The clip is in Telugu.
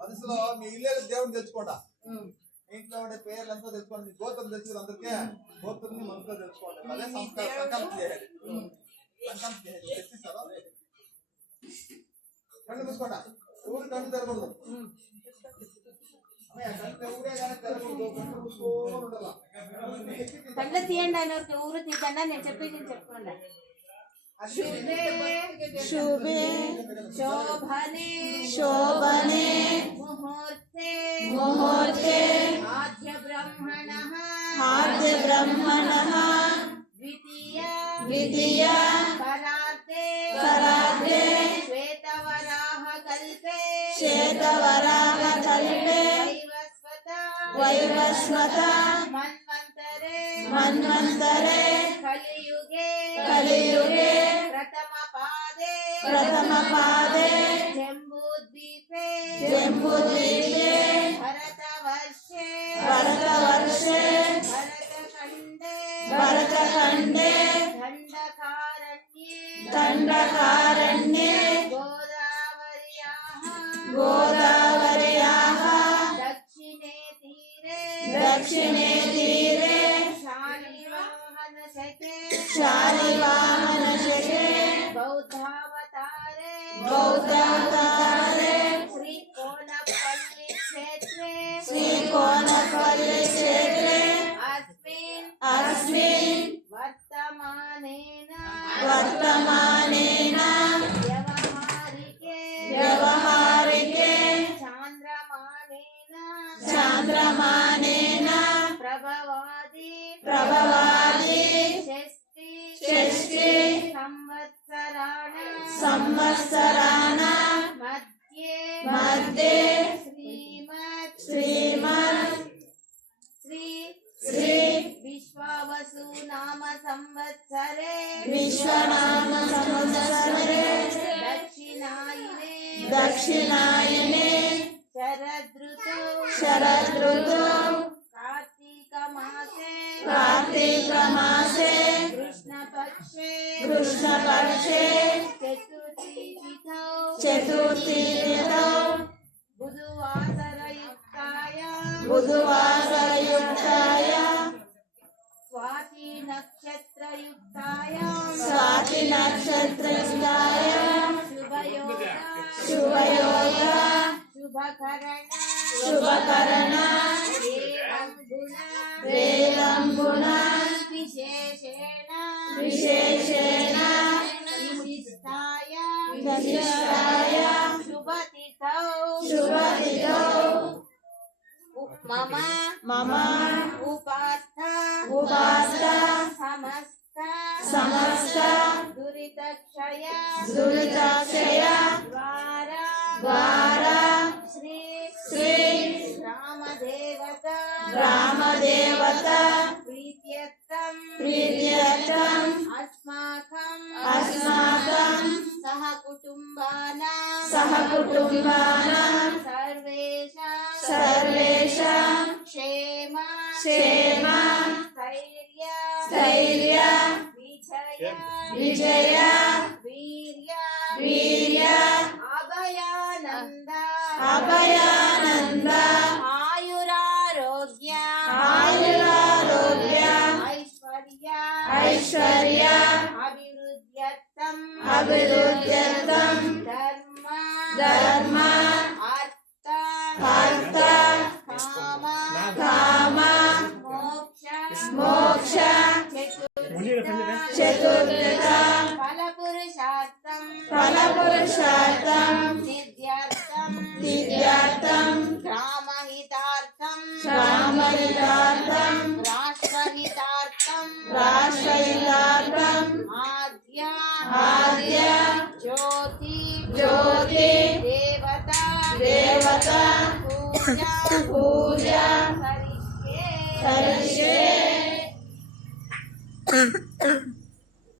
మనసులో మీ ఇల్లు దేవుని తెచ్చుకోండి, ఇంట్లో ఉండే పేర్లంతా తెచ్చుకోండి, గోత్రం తెచ్చుకుని అందరికీ గోత్రుని మనసులో తెచ్చుకోండి. అదే సంకల్పం చేయాలి. తెచ్చిస్తారా? కళ్ళు మూసుకోండి, ఊరు కళ్ళు తెరకూడదు. కళ్ళు తీయండి, ఆయన ఊరు తీయండి. నేను చెప్పేది చెప్పుకోండి. शुभे शुभे शोभने शोभने मुहूर्ते मुहूर्ते आद्य ब्रह्मणः द्वितीय परार्धे श्वेतवराह कल्पे वैवस्वत मन्वन्तरे कलियुगे प्रथम पादे जम्बूद्वीपे भरतवर्षे भरतखण्डे दण्डकारण्ये गोदावर्याः दक्षिणे तीरे शालिवाहनशके बौद्धावतारे श्रीकोनपल्ली क्षेत्रे अस्मिन् वर्तमानेन व्यवहारिके चान्द्रमानेन प्रभवादि षष्टि संवत्सराण मध्ये श्रीमत् श्री विश्वावसु नाम संवत्सरे दक्षिणायने शरदृतु कार्तिक मासे कृष्णपक्षे चतुर्थी तिथौ बुधवासरयुक्ताय स्वाति नक्षत्रयुक्ताय शुभयोग शुभकरण वेदं गुण विशेषेण विशिष्टाय शुभतिथौ मम उपास्थ समस्त दुरितक्षय द्वारा श्री रामदेवता प्रीत्यर्थम् अस्माकं सहकुटुम्बानां सर्वेषां क्षेम स्थैर्य विजय वीर्य अभयानन्द आयुरारोग्य ऐश्वर्य अभिवृद्ध्यर्थं धर्म अर्थ काम मोक्ष चतुर्विध फलपुरुषार्थं सिद्ध्यर्थं ग्रामहितार्थं राष्ट्रहितार्थं आद्य ज्योति देवता पूजा करिष्ये